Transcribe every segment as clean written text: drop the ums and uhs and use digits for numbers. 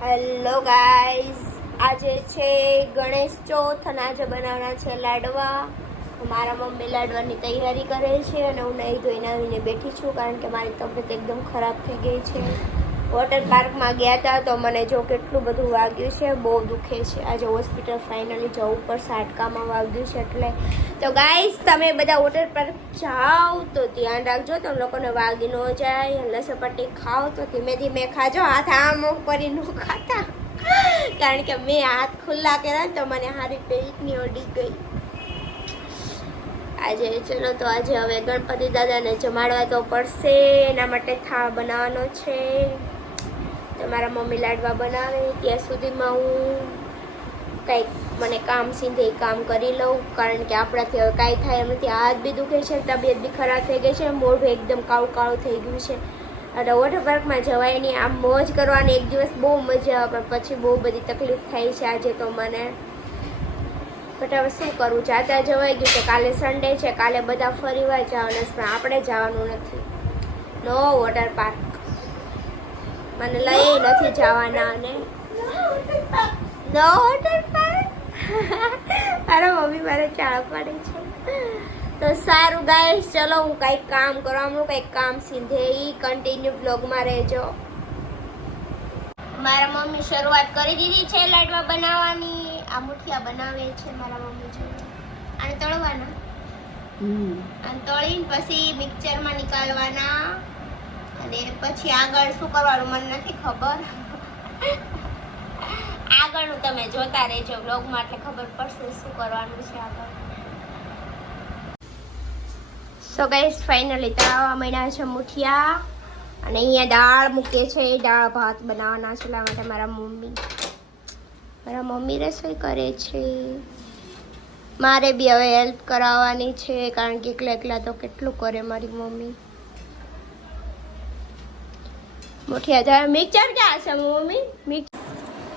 Hello guys, આજે છે ગણેશ ચોથ અને આજે બનાવવાના છે લાડવા. મારા મમ્મી લાડવાની તૈયારી કરે છે અને હું નહીં ધોઈને આવીને બેઠી છું કારણ કે મારી તબિયત એકદમ ખરાબ થઈ ગઈ છે. વોટર પાર્કમાં ગયા હતા તો મને જો કેટલું બધું વાગ્યું છે, બહુ દુખે છે. આજે હોસ્પિટલ ફાઇનલી જવું પડશે, હાડકામાં વાગ્યું છે એટલે. તો ગાઈઝ, તમે બધા વોટર પાર્ક જાઓ તો ધ્યાન રાખજો, તમે લોકોને વાગી ન જાય. લસપટ્ટી ખાઓ તો ધીમે ધીમે ખાજો, હાથ આમ કરી ન ખાતા કારણ કે મેં હાથ ખુલ્લા કર્યા તો મને હારી પેટની ઓડી ગઈ આજે. ચલો તો આજે હવે ગણપતિ દાદાને જમાડવા તો પડશે, એના માટે થાળ બનાવવાનો છે. તો મારા મમ્મી લાડવા બનાવે ત્યાં સુધીમાં હું કંઈક મને કામ સીધે કામ કરી લઉં કારણ કે આપણાથી હવે કાંઈ થાય એમ નથી. હાથ બી દુખે છે, તબિયત બી ખરાબ થઈ ગઈ છે, મોઢું એકદમ કાળું કાળું થઈ ગયું છે. એટલે વોટર પાર્કમાં જવાય નહીં, આમ મોજ કરવાની એક દિવસ બહુ મજા આવે પણ પછી બહુ બધી તકલીફ થાય છે આજે તો મને. બટ હવે શું કરું, જાતા જવાઈ ગયું છે. કાલે સન્ડે છે, કાલે બધા ફરીવાર જવાના છે પણ આપણે જવાનું નથી. નો વોટર પાર્ક, મને લઈ નથી જવાના અને નો વોટર પાર્ક. મારા મમ્મી મારે ચાળ પાડે છે. તો સારું ગાઈસ, ચલો હું કંઈક કામ કરવાનું, કંઈક કામ સીધે કન્ટિન્યુ બ્લોગમાં રહેજો. મારા મમ્મી શરૂઆત કરી દીધી છે લાડવા બનાવવાની. આ મુઠિયા બનાવે છે મારા મમ્મી જોડે. અને તળવાના અને તળીને પછી મિક્સરમાં નીકાળવાના અને પછી આગળ શું કરવાનું મને નથી ખબર. આગળનું તમે જોતા રહેજો બ્લોગમાં એટલે ખબર પડશે શું કરવાનું છે આગળ. સો ગાઈસ, ફાઇનલી તળાવવા માંડ્યા છે મુઠિયા અને અહીંયા દાળ મૂકે છે. દાળ ભાત બનાવવાના છે, એટલા માટે મારા મમ્મી રસોઈ કરે છે. મારે બી હવે હેલ્પ કરાવવાની છે કારણ કે એકલા એકલા તો કેટલું કરે મારી મમ્મી. મુઠિયા જાય મિક્સર ક્યાં છે મમ્મી? મિક્સ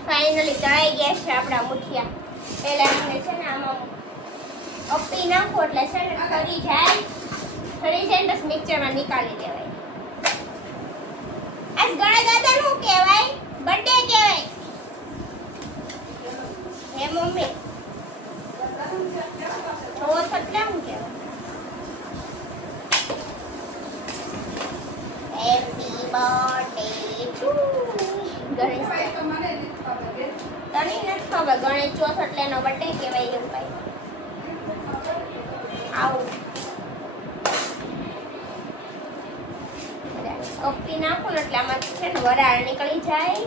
ફાઇનલી તળાઈ ગયા છે આપણા મુઠિયા. પહેલા આપણે છે ને આમાં અપી નાખો એટલે છે ને ઠરી જાય ને બસ મિક્સરમાં નીકાળી દેવાય. આજ ગણેશ દાદાનું કહેવાય, બર્થડે કહેવાય હે મમ્મી? ચોથ એટલે શું કહેવાય? Happy birthday to Ganesh. તને નથી ખબર ગણેશ ચોથ એટલે એનો બર્થડે કહેવાય એવું કઈ? આવું કપી નાખો ને એટલે આમાંથી છે ને વરાળ નીકળી જાય.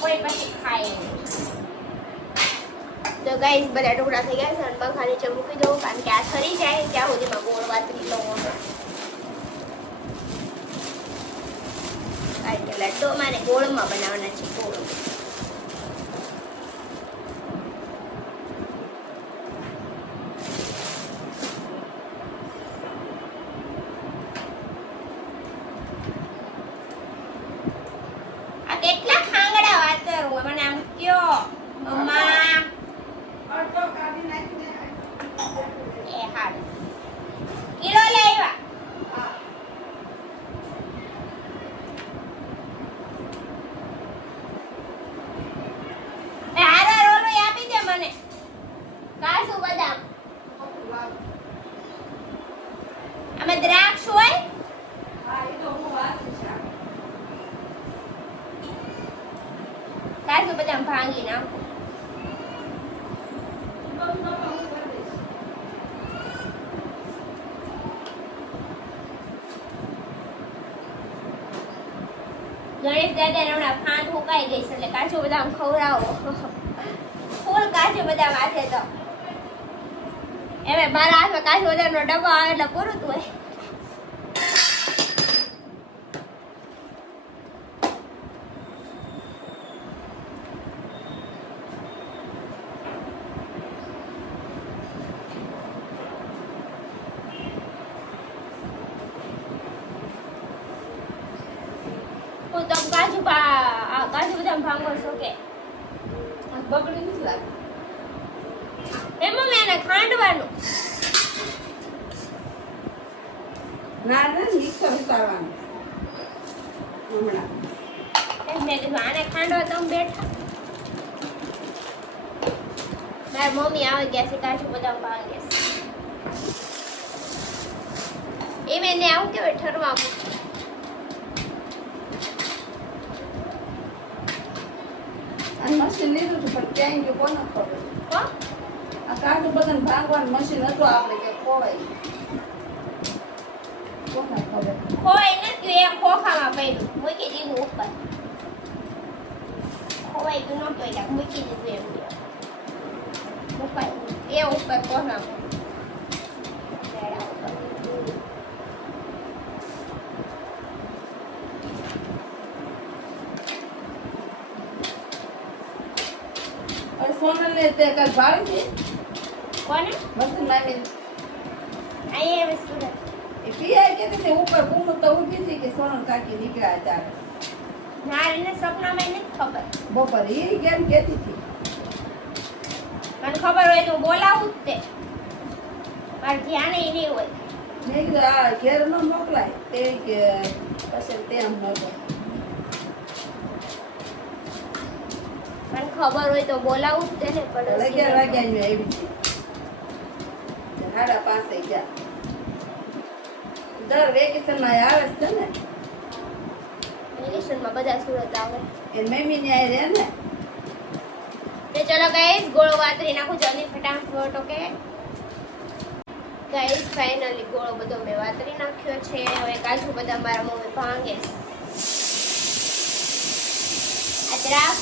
કોઈ પછી ખાય નહીં. તો ગાઈસ, બધા ટુકડા થઈ ગયા છે અને પંખા નીચે મૂકી દઉં કારણ કે આ ઠરી જાય ત્યાં સુધીમાં ગોળ વાતરી લઉં. કારણ કે લડ્ડુ મારે ગોળમાં બનાવવાના છે. ગોળ આ કેટલા ખાંગડા વાતરું મને આમ કયો મમ્મા. એ હાલ કિલો લાવ્યા. એ હારા રોલો આપી દે મને. કાજુ બદામ અમે દ્રાક્ષ હોય કાજુ બદામ ભાંગી નાખો. ગણેશ દાદા હમણાં ફાંદ હુકાઈ ગઈ છે એટલે કાજુ બદામ ખવડાવો. ફૂલ કાજુ બદામ આજે તો એમે મારા હાથમાં કાજુ બદામનો ડબ્બો આવે એટલે પૂરું જ હોય. હું તમ કાજુ બદામ ભાંગો છો કે બગડી નથી લાગે. એમાં મેં એને ખાંડવાનું ના મિક્સર ઉતારવાનું હમણાં. મેં કીધું આને ખાંડવા તમે બેઠા. મારી મમ્મી આવી ગયા છે કાજુ બદામ ભાંગે છે. એ મેં ને આવું કેવાય ઠરવા મૂકી. અને મશીન લીધું હતું પણ ક્યાંય ગયું કોને ખબર. હો આ કાજુ બદામ ભાંગવાનું મશીન હતું આપણે કે ખોવાય કોને ખબર. ખોવાઈ નથી એ ખોખામાં પડ્યું મૂકી દીધું ઉપર. ખોવાઈ ગયું નહોતું એટલે મૂકી દીધું એમ મુકાય એ ઉપર ખોખામાં. સોનલ ને તે કાલ ભાડી છે કોને મસ્ત મામી અહીંયા આવે સુરત. એ પીઆઈ કે તે ઉપર પૂરું તો ઊભી હતી કે સોનલ કાકી નીકળ્યા ત્યારે ના એને સપનામાં નથી ખબર. બપોર એ કેમ કહેતી હતી મને ખબર હોય તો બોલાવું જ તે મારે ધ્યાન નહીં હોય. મેં કીધું આ ઘેર ન મોકલાય તે કે પછી તેમ નતો. મને ખબર હોય તો બોલાવું જ તે ને 11 વાગ્યા આવી હતી 5:30 ગયા. દર વેકેશન માં આવે છે ને વેકેશનમાં બધા સુરત આવે. એ મમ્મી ને આ રહે ને તો ચલો ગાઈસ ગોળો વાતરી નાખું જલ્દી ફટાફટ. ઓકે ગાઈસ ફાઇનલી ગોળો બધો મેં વાતરી નાખ્યો છે. હવે કાજુ બદામ મારા મમ્મી ભાંગે છે. અદરક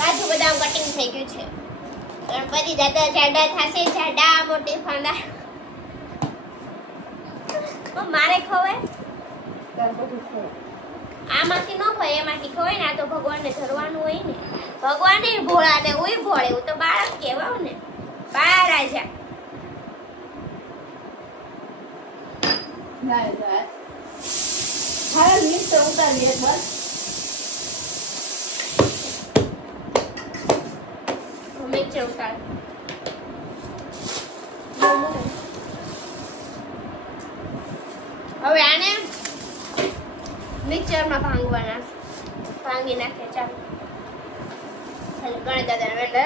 કાજુ બદામ કટિંગ થઈ ગયું છે. ગણપતિ દાદા જાડા થશે જાડા મોટી ફાંદા. મારે ખવાય ત્યાર પછી ખોવાય. આમાંથી ન ખવાય એમાંથી ખવાય ને. આ તો ભગવાનને ધરવાનું હોય ને. ભગવાન એ ભોળા ને હું ભોળે હું તો બાળક કહેવાવ ને. બાળા રાજા ના ના હાલ મિક્સર ઉતારી એક બસ મિક્સર ઉતાર. હવે આને મિક્સરમાં ભાંગવાના. ભાંગી નાખે ચાલો. ગણે દાદા એટલે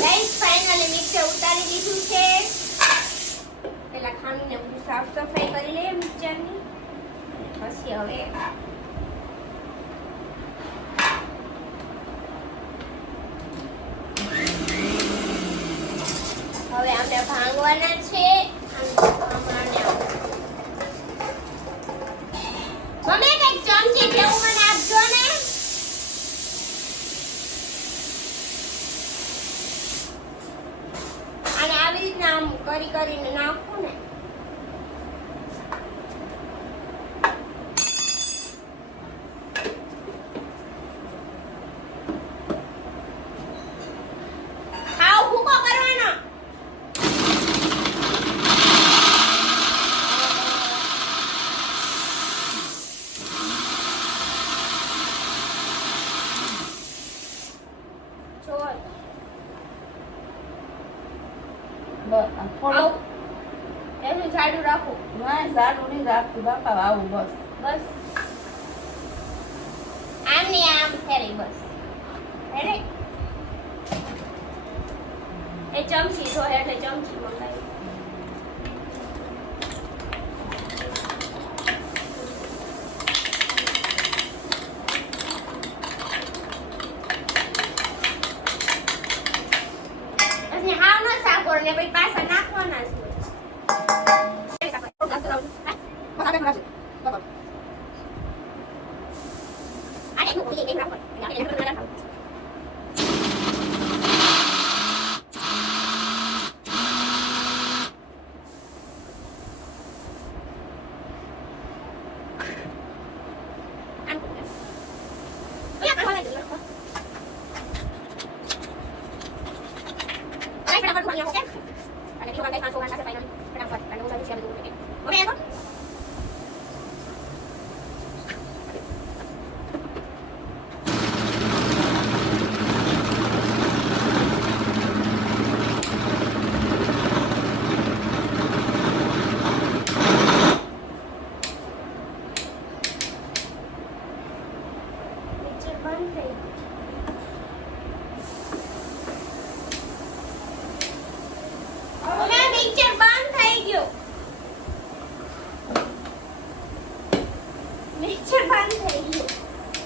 ગાઈસ ફાઇનલી મિક્સર ઉતારી દીધું છે. પેલા ખામીને બધું સાફ સફાઈ કરી લઈએ મિક્સરની. પછી હવે આપણે ભાંગવાના છે. મમ્મી કઈક ચમચી જેવું મને આપજો ને. અને આવી રીતના આમ કરીને નાખું ને. ખાવ ભૂકો કરવાનો. એનું જાડું રાખો. ના જાડું નહીં રાખતું બાપા આવું બસ બસ આમ ને આમ ફેરી બસ ફેરે. એ ચમચી જો એટલે ચમચી મંગાવી. પછી હાવ નો સાકોર ને પછી પાછા નાખવાના છે.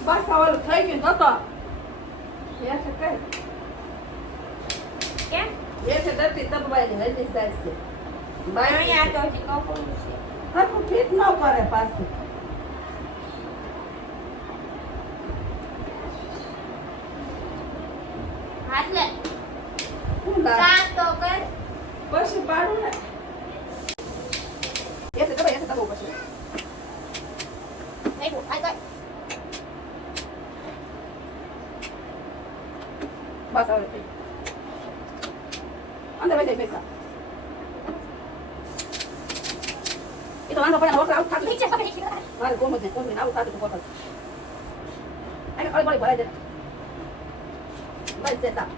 પાછા ઓલું થઈ ગયું તો હેઠે કઈ કેમ હેઠે ડરતી તબવાઈ હજી સાઈઝ છે અહીંયા તો હજી કપડું છે હરખું ફિટ ન કરે પાછું હાથ લે શું લાગે કામ તો કર પછી પાડું ને હેઠે દબાવું પછી નહીં આ કર બસ હવે થઈ અંદર વહી જાય પૈસા એ તો વાંધો પડે આવું થાક નીચે ખબર છે મારે કોમ જ નહીં આવું થાક તો કોમ એને કળી બળી ભરાઈ દે બસ દેતા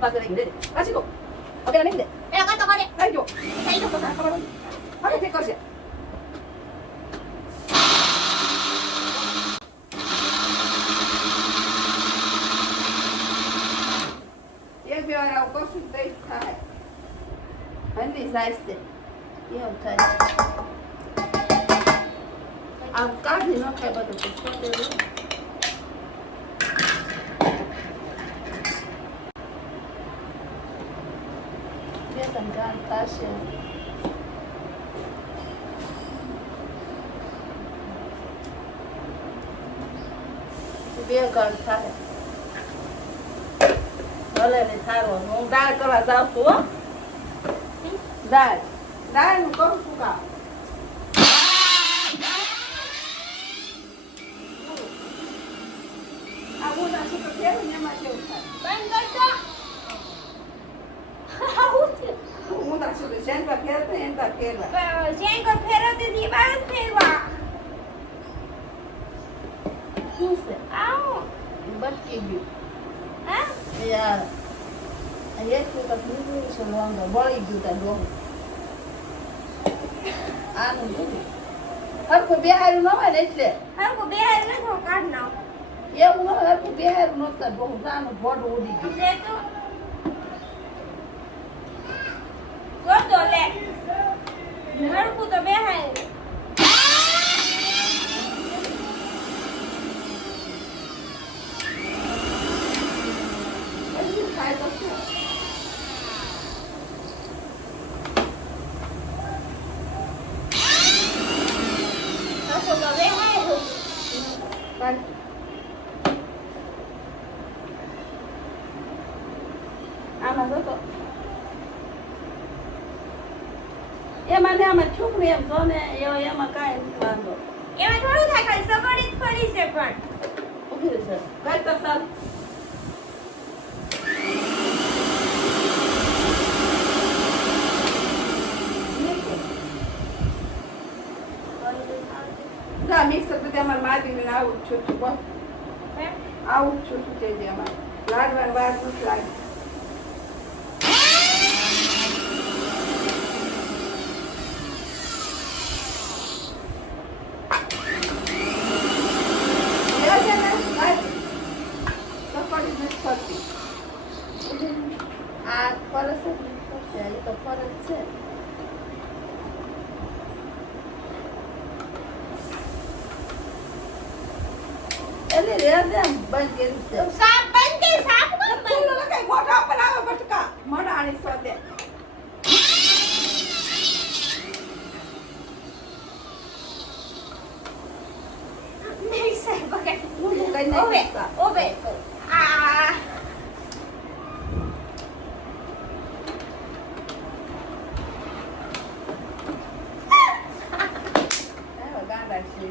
બસ રહી દે કાચી કો હવે નહીં દે એ કા તો કરે થઈ ગયો થઈ ગયો ખબર હવે ઠીક કરશે એક બે વાર આવું કરશું તો જ થાય હંડી સાઈઝ છે એવું થાય આમ કાઢી ન ખાય બધું તો છોડેલું બે ત્રણ ગામ થશે બે ગામ થાય ભલે ને સારું હું દાળ કરવા જાઉં છું હો દાળ નું કરું છું કામ આ મોટા છોકરા કેવું ને એમાં કેવું થાય બંધ કર તો આવું છે મોટા છોકરા શેનકા ફેરતા એનકા ફેરવા જેંકો ફેરવતી હતી બાર ફેરવા શું છે આવો બચકી ગયું હા યાર એક વખત નીકળ્યું છે લોંગો બળી ગયું તા ડોંગ આનું દૂધ હરખું બેહાર્યું ન હોય ને એટલે હરકો બે હાલ ન થો કાઢ નાખ એવું ન હોય હરખું બેહાર્યું નહોતા ડોંગ તાનું ભોડું ઉડી ગયું લે તો તો લે હરકો તો બે હાલ પછી ખાય તો શું હરકો તો બે હાલ કાઢ. આમાં જો તો એમાં ને આમાં છોકરી એમ જો ને એમાં કાંઈ નથી વાંધો એમાં થોડું થાય ખાલી સગડી જ ફરી છે પણ ઉભી રહેશે કાંઈ તો સારું જા મિક્સર તો અમારે મારી આવું જ છું બસ આવું જ છું કહી દે અમારે લાડવાની વાર નથી લાગે આ ફરસ જ નથી તો ફરજ છે એટલે રે દે બંધ કરી છે સાપ બંધ કે સાપ કોણ ફૂલો લગાઈ મોઢા પર આવે બટકા મડાણી સોદે નહીં સાહેબ બગડ હું કઈ ઓવે નહીં ઓવે આ ગાંડા છે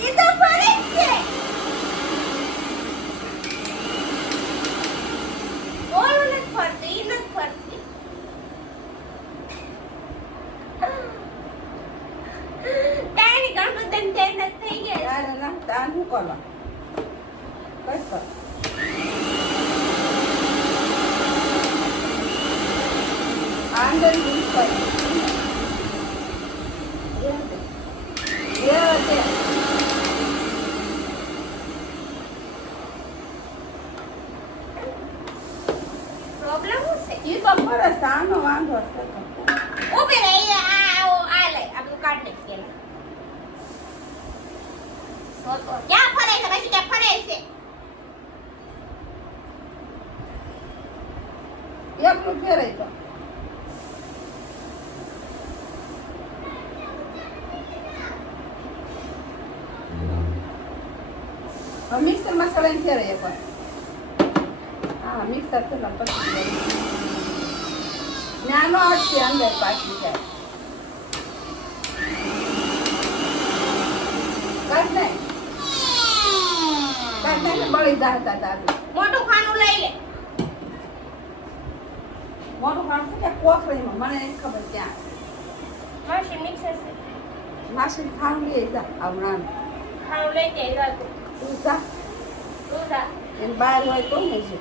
ઈ તો ફરે છે ઓલું નથી ફરતી ઈ નથી ફરતી તારી ગણપતિ ને થઈ ગયા યાર ના તાન હું કરવા કઈ કર આંદર ની પર એ તે પ્રોબ્લેમ શું છે ઈ તો મારા સાનો વાંધો છે ઉભી રહે આ લે આ બધું કાઢ નાખ પેલા ક્યાં છે. એકલું ફેરાય તો મિક્સર મસાલા ફેરાય પણ હા મિક્સર છે પછી નાનો અટકે અંદર પાછી જાય કાઢ બળી જતા દાદુ મોટું ખાનું લઈ લે. મોટું ખાણ છે કે કોથળીમાં મને નહીં ખબર ક્યાં માસી મિક્સર છે. માસી ખાણ લઈ જા આવનાર ખાનું લઈ જાય રાતું. તું જા તું જા. એને બહાર હોય તો નહીં છે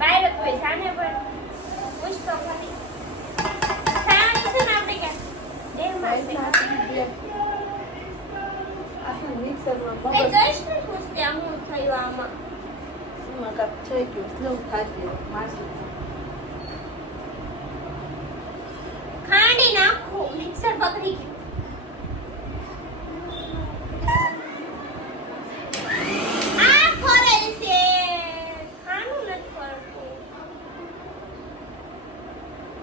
બહાર જ હોય સામે પણ પૂછતો ખાલી. સાણી છે ને આપણે ક્યાં દેહમાં છે. આ મિક્સરમાં એ જઈશ ને પૂછતે હું થયું આમાં. થઈ ગયું સ્લો ખાતી માસી ખાંડી નાખો મિક્સર પકડી ગયું. આ ફરે છે ખાનું નથી ફરતું.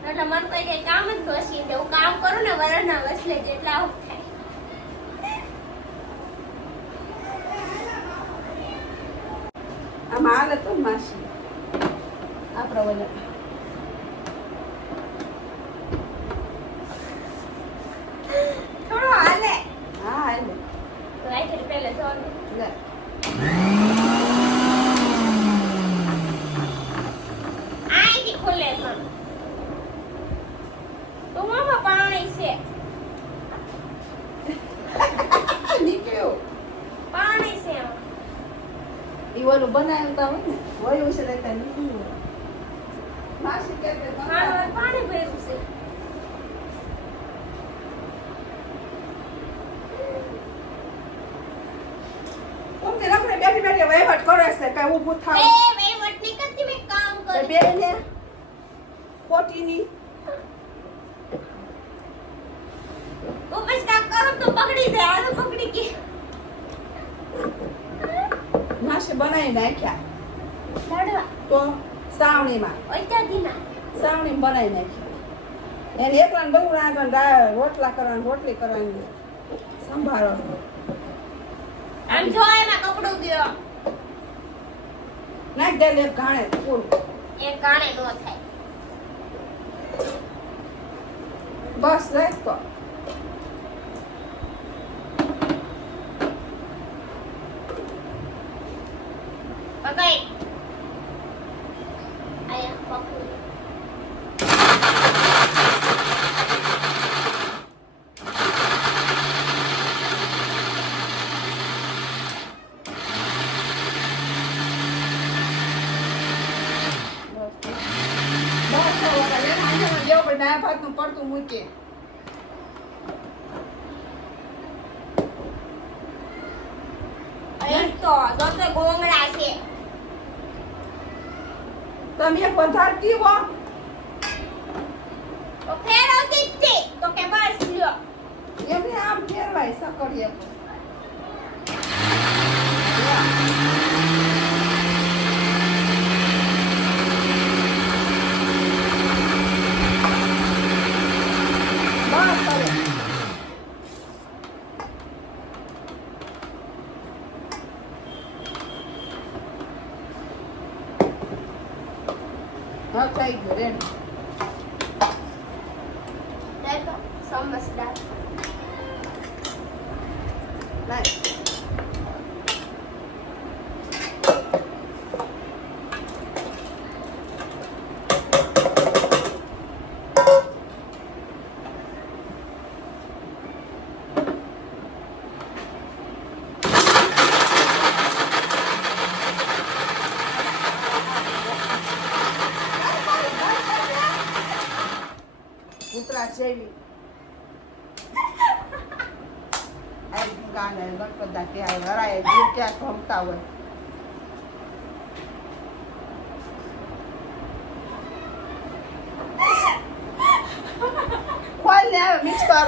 એટલે મન કોઈ કઈ કામ જ ઘસી દે. હું કામ કરું ને વરના વસલે જેટલા આવું થાય. આમાં હાલે તો માસી આપણા વજન થોડો હાલે. હા હાલે તો આખી પહેલા જોર લે આઈથી ખુલે પણ. તો મામા પાણી છે. નીકળ્યો પાણી છે આમાં. ઈ ઓલું બનાવ્યું તો હોય ને હોય છે લેતા નીકળ્યું માસી કહેતે મારું પાણી ભર્યું છે. ઓમ તે રખડે બેઠી બેઠી વહીવટ કરે છે કઈ ઊભું એ થાવ વહીવટ નહીં કરતી, મેં કામ તો કર્યું. બેને ખોટીની હું પછી કામ કરું તો બગડી જાય. આ તો બગડી ગઈ. માસી બનાવી નાખ્યા લાડવા તો સાવણીમાં અત્યારથી ના. સાવણી બનાવી નાખી એને એકલાને બહુ આગળ રોટલા કરવાની રોટલી કરવાની સંભાળો આમ જો એમાં કપડું ગયો. નાખ દે લે ઘાણે પૂરું એ કાણે નો થાય. બસ રાખ તો પકડ. આયા પકડ. ભાતનું પડતું મૂકે તો દોસ્તો ગોંગળા છે. તમે એક વધારતી હો તો ફેરવતી જ છે. તો કે બસ લ્યો. એમને આમ ફેરવાય સકડીએ હા થઈ ગયું રેડી દેખો સમજદાર. લાય કૂતરા જેવી આઈ ગાને ગણપતા કે આ હરાય જીવ ક્યાં ભમતા હોય ખોલ ને આવે મિક્સર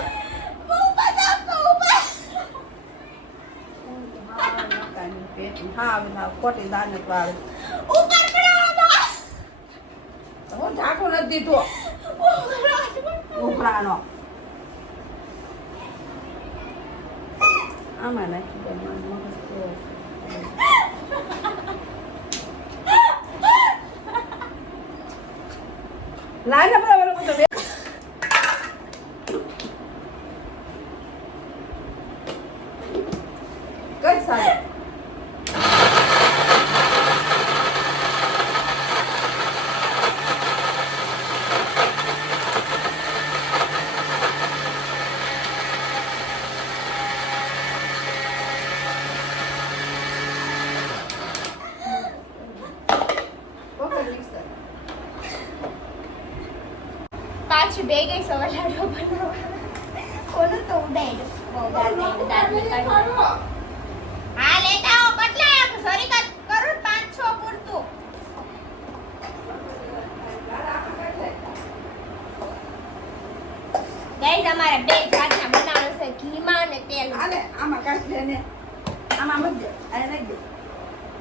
બહુ બધા બહુ બધા. પેટ હા ખોટી દાળ વાળે ઉપર કરાવો હું ઢાંકો નથી દીધો ઉભરાનો આમાં નાખી દે મગજ કેવો લાઈને બરાબર બધું કઈ સારું પાછી બે ગઈ સવા લાડવા બનાવવા કોનું તો ઉડાઈ હા લેતા આવો કેટલા સોરી કરું 5-6 પૂરતું ગાઈસ અમારે બે જાતના બનાવવાનું છે ઘીમાં અને તેલ આને આમાં કાઢ લેને આમાં મત દે આ નાખ દે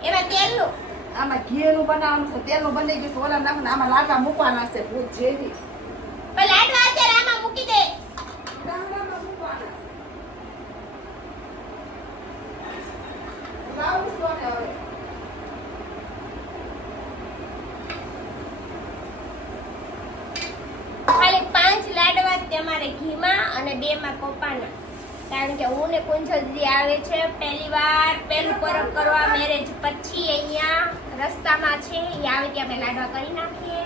એમાં તેલનું આમાં ઘીનું બનાવવાનું છે તેલનું બની ગયું છે ઓલા નાખને આમાં લાડવા મૂકવાના છે ભૂત જેવી પણ લાડવા અત્યારે આમાં મૂકી દે લાડવામાં મૂકવાના લાવું છો ને હવે ખાલી 5 લાડવા તમારે ઘીમાં અને 2 માં પપ્પાના કારણ કે હું ને કુંજલ દીદી આવે છે પહેલી વાર પહેલું પરબ કરવા મેરેજ પછી અહીંયા રસ્તામાં છે એ આવે ત્યાં આપણે લાડવા કરી નાખીએ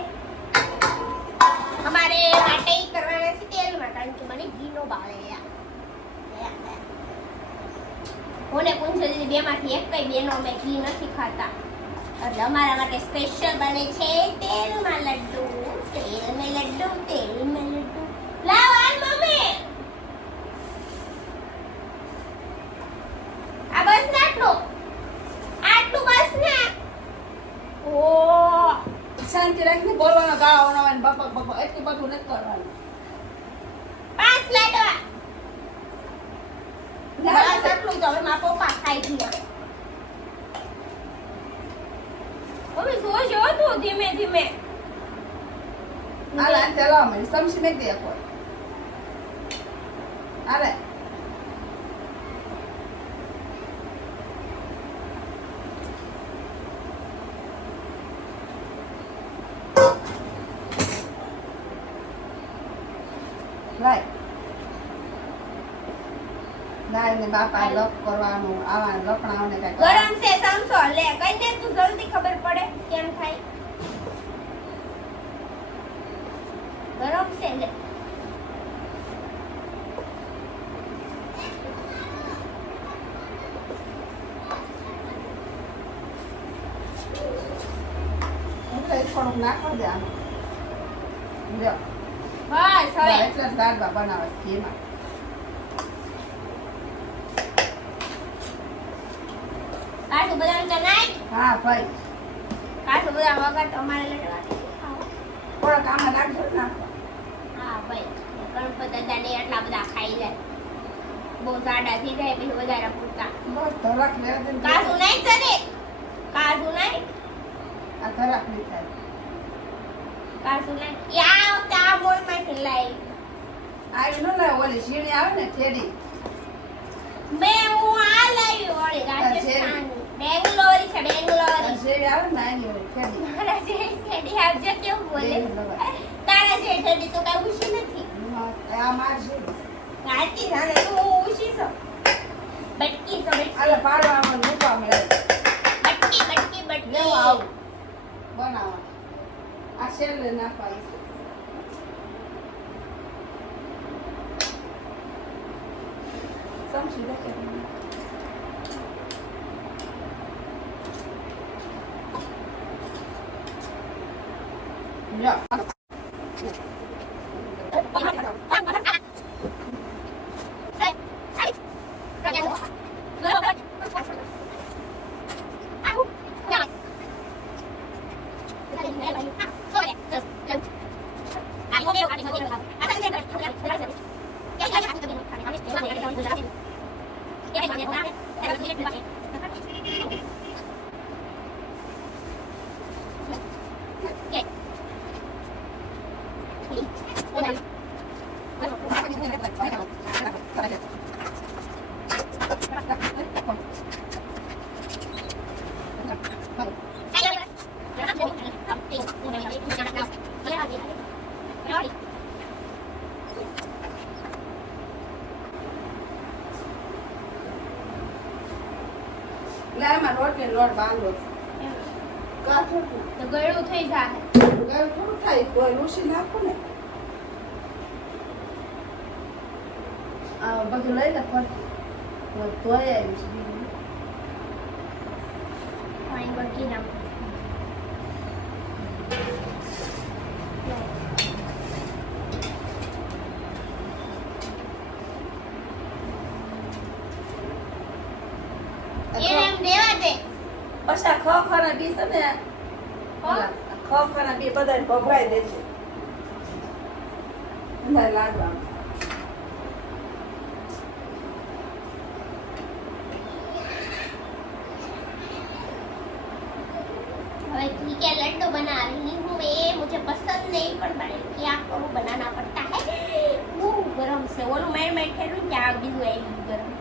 અમારે માટે ઈ કરવાના છે તેલમાં કારણ કે મને ઘી નો ભાવે હું ને કુંજલ દીદી બેમાંથી એક કઈ બેનો મેં ઘી નથી ખાતા એટલે અમારા માટે સ્પેશિયલ બને છે તેલમાં લડ્ડુ લાવ આલ મમ્મી આ બસ ને આટલું બસ ને ઓ શાંતિ રાખીને બોલવાનો ગાળો બનાવવાનો બપક બપક એટલું બધું નથી કરવાનું 5 લાડવા બસ આટલું તો હવે મારા પપ્પા ખાઈ ગયા હવે જોજો તું ધીમે ધીમે આલે ચલાવ મને સમસી નાખ દે કોઈ આલે લાય ને બાપા લપ કરવાનું આવા લપણાઓને કઈ ગરમ છે સમસો લે કઈને તું જલ્દી ખબર પડે કેમ થાય ગરમ છે લે એટલે થોડુંક નાખવા દે આમાં લ્યો બસ હવે એટલે જ લાડવા બનાવે છે ઘીમાં કાજુ બદામ તો નાખ હા ભાઈ કાજુ બદામ વગર તો અમારે લડવા થોડાક આમાં નાખજો ને નાખવા હા ભાઈ ગણપત દાદાને આટલા બધા ખાઈ જાય બહુ જાડા થઈ જાય પછી વધારે પૂરતા બસ ધરાક લેવા દે કાજુ નાખ જરે કાજુ નાખ આ ધરાક નહીં થાય કાજુ નાખ યા તા મોલ માંથી લાઈ આવી ન લાય ઓલી શીણી આવે ને ઠેડી મેં હું આ લાવી ઓળી રાજસ્થાન બેંગ્લોરી છે બેંગ્લોરી શેરી આવે ને આની ઓલી ઠેડી મારા જે ઠેડી આવજે કેવું બોલે તારા જે ઠેડી તો કઈ ઉશી નથી આ માર છે ગાતી જાણે તું ઉશી છો બટકી છો બટકી આલે પાડવામાં મૂકવા મળે બટકી બટકી બટકી લેવા આવું બનાવવા આ શેરલે નાખવા છે સમજી લે યા Thank you. લાયમાં રોટલી લોટ બાંધો કા થોડું તો ગળું થઈ જાય. ગળ થોડું થાય તો લૂસી નાખો ને આ બધું લઈ લે પણ તોય આવી છે બીજું પાણી બળકી નાખ. એને એમ દેવા દે. પછી આ ખોખાના બી છે ને ખોખાના બી બધાને ભભરાઈ દે છે અંદર લાડવા હવે ठीक है लड्डू बना रही हूँ मैं. मुझे पसंद नहीं पर बड़े क्या करूँ बनाना पड़ता है. वो गरम से ओलू मैं ठेरू क्या बीजू आई गरम.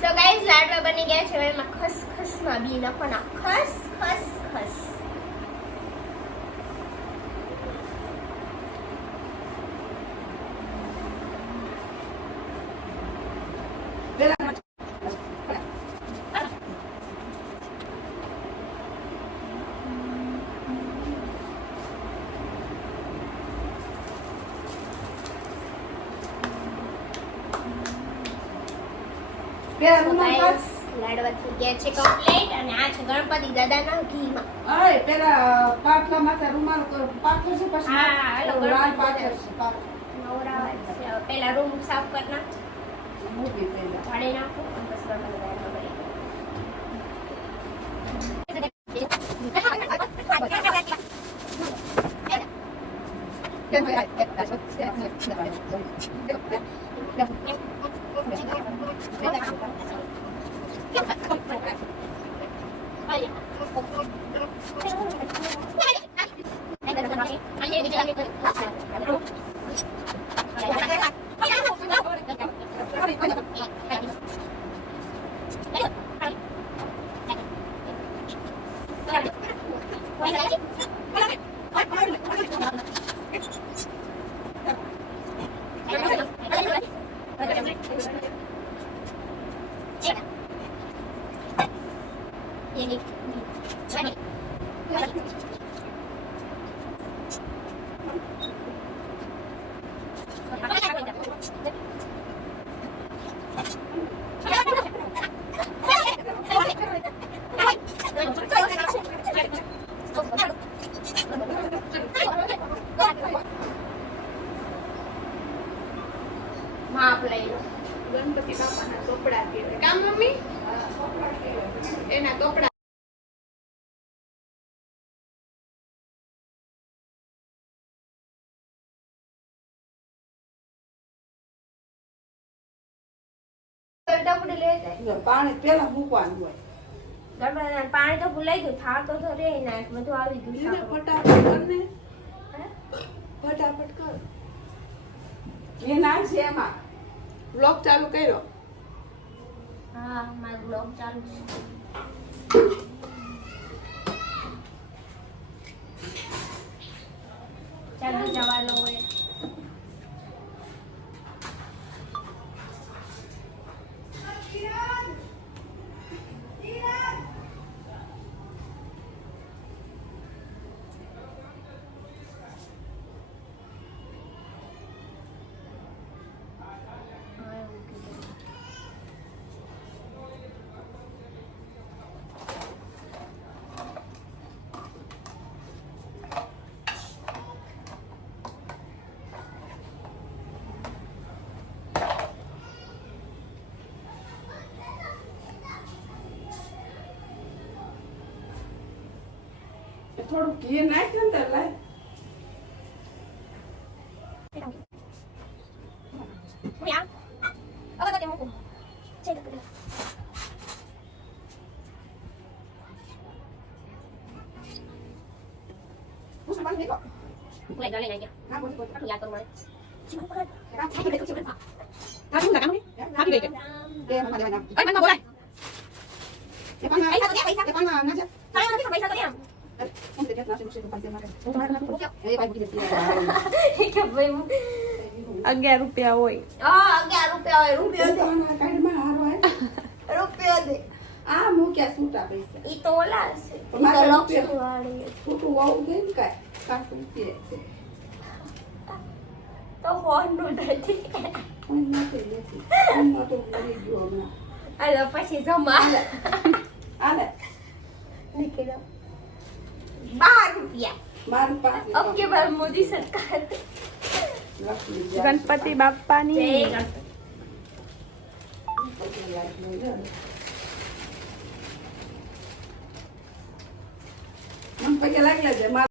So guys, લાડવા બની ગયા છે. હવે એમાં ખસખસમાં બી નાખવાના. ખસ. ગાઈસ લાડવા થઈ ગયા છે કમ્પ્લીટ અને આ છે ગણપતિ દાદાના ઘીમાં. અરે પેલા પાટલા માથે રૂમાલ કરો પાથર છે પછી હા, હાલો, લાલ ગણપતિ પાથર છે નવરાવા છે. હવે પહેલા રૂમ સાફ કરી નાખ, મૂકી પેલા ઝાડી નાખો અને પછી ગણપતિ દાદાનો કરી. માપ લઈ લો. ગણપતિ બાપાના ચોપડા કહેવાય કામ મમ્મી ચોપડા કહેવાય એના કપડા ડબડી લઈ જાય. પાણી પેલા મૂકવાનું હોય ગણપતિને પાણી તો ભૂલાઈ ગયું. થાળ તો રે ના બધું આવી એને ગયું. ફટાફટ કર ને ફટાફટ કર એ નાખશે એમાં બ્લોક ચાલુ કર્યો હા મારો બ્લોગ ચાલુ છે. ચાલુ જવાનો હોય. થોડું ઘી નાખ ને તાર લાય. Busca más rico. Ah, pues, pues. Để mà để mà. Để con ngon chứ. Không thể chết nó sẽ không phải xem nó. Ê, bay đi được. 11 રૂપિયા હોય. 11 રૂપિયા હોય. રૂપિયા તો આના કાર્ડમાં હારો હે. રૂપિયા દે. આ મૂક્યા છૂટા પૈસા. ઈ તો ઓલા છે. તો મારે લક્ષ્મી વાળી. છૂટું વાવું દે ને કાંઈ. કાશું છે. તો હોનું નથી. કોઈ નથી લેતી. કોઈ નહોતું મરી ગયું હમણાં. અરે પછી જમા. આલે. નીકળો. 12 રૂપિયા. મારું પાસે. अब के बाद मोदी सरकार. લક્ષ્મી જાય. ગણપતિ બાપ્પાની જય ગણપતિ. મને પગે લાગી છે.